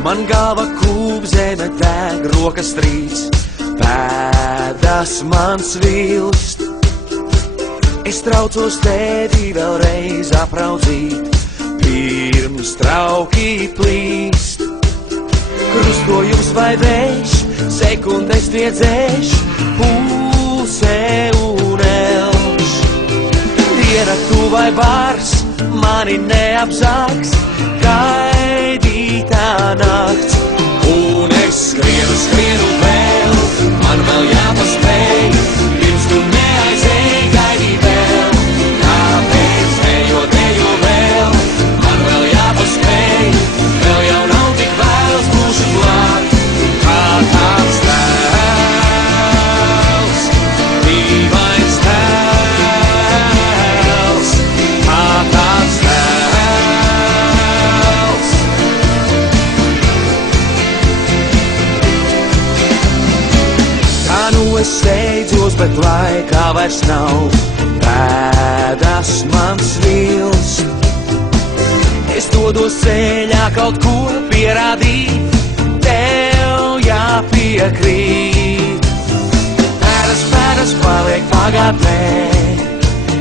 Man galva kūp, zeme deg, rokas trīc, pēdas man svilst. Es traucos tēti vēlreiz apraudzīt, pirms trauki plīst. Krustojums vai vējš, sekundes tiedzēš, pulse un elš. Diena tu vai bars, mani neapzāks, gaidītā nakts. Un es skrienu vēl, man vēl jāpaspēj, pirms tu neaizēj, gaidī vēl. Kāpēc dejo vēl, man vēl jāpaspēj, vēl jau nav tik vēls, būšu klāt. Kā tāds tēls, dīvains tēls, kā tāds tēls. Kā nu es steidzos, bet laikā vairs nav, pēdas man svilst. Es dodos ceļā kaut kur pierādīt, tev jāpiekrīt. Pēdas paliek pagātnē,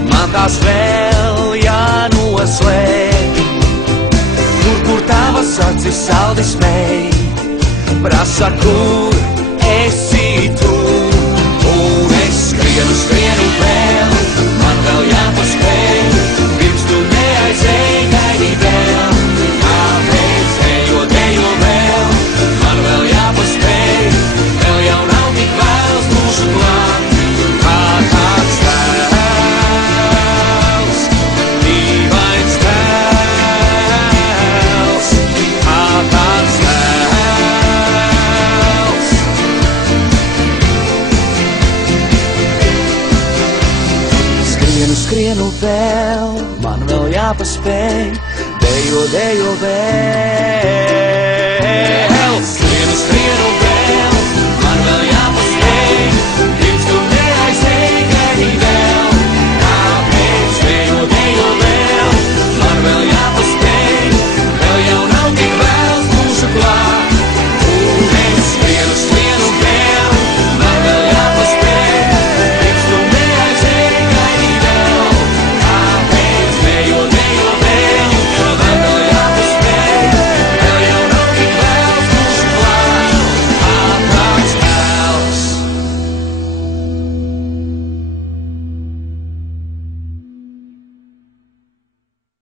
man tās vēl jānoslēg. Kur tavas acis saldi smēj, prasa, kur esi tu. Un es skrienu vēl, man vēl jāpaspēj, pirms tu neaizēj, gaidī vēl. Kāpēc dejo vēl, man vēl jāpaspēj, vēl jau nav tik vēls, būšu klāt. Kā tāds tēls, dīvains tēls, kā tāds tēls. Skrienu vēl, man vēl jāpaspēj, dejo vēl. Skrienu